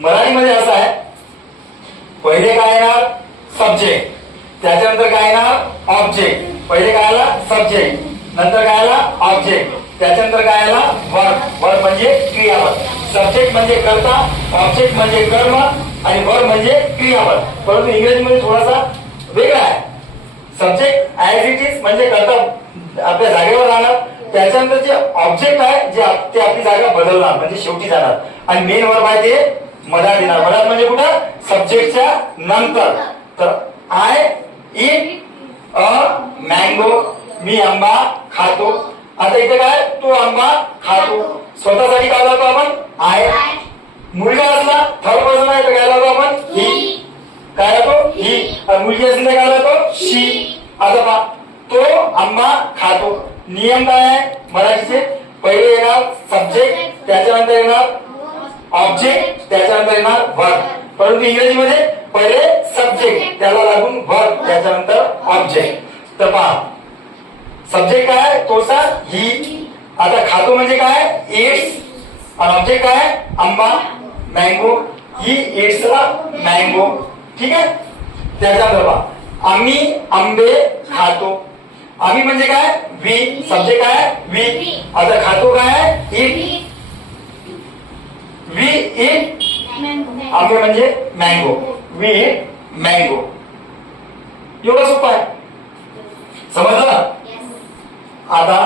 मराठीमध्ये असं आहे, पहिले काय येणार सब्जेक्ट, त्याच्यानंतर काय येणार ऑब्जेक्ट. पहिले काय आला सब्जेक्ट, नंतर काय आला ऑब्जेक्ट, त्याच्यानंतर काय आला वर्ब. वर्ब म्हणजे क्रियापद. सब्जेक्ट म्हणजे कर्ता, ऑब्जेक्ट म्हणजे कर्म आणि वर्ब म्हणजे क्रियापद. परंतु इंग्रजीमध्ये थोडासा वेगळा आहे. सब्जेक्ट ऍज इट इज म्हणजे कर्ता आपल्या जागेवर राहणार, त्याच्यानंतर जे ऑब्जेक्ट आहे ते आपली जागा बदलणार म्हणजे शेवटी जाणार, आणि मेन वर्ब आहे ते मधात येणार. मधात म्हणजे कुठं सब्जेक्टच्या नंतर. तर आय ईट अ मँगो, मी आंबा खातो. आता इथे काय तो आंबा खातो, स्वतःसाठी काय लावतो आपण आय. मुलगा असला थर्ड पर्सन आहे तर काय लावतो आपण ही. काय लावतो ही. मुलगी असली तर काय लावतो शी. आता पहा तो आंबा खातो. नियम काय आहे मराठीचे, पहिले येणार सब्जेक्ट, त्याच्यानंतर येणार ऑब्जेक्ट, त्याच्यानंतर येणार वर्ब. परंतु इंग्रजीमध्ये पहिले सब्जेक्ट, त्याला लागून वर्ब, त्याच्यानंतर ऑब्जेक्ट. तर पहा सब्जेक्ट काय तोसा ही. आता खातो म्हणजे काय इट्स, आणि ऑब्जेक्ट काय आंबा मँगो, ही इट्स मँगो. ठीक आहे. त्याच्यानंतर पहा आम्ही आंबे खातो. आम्ही म्हणजे काय वी, सब्जेक्ट काय वी. आता खातो काय इट, वी इट आंबे म्हणजे मँगो, वी इट मँगो. एवढं सोपं आहे, समजलं. आता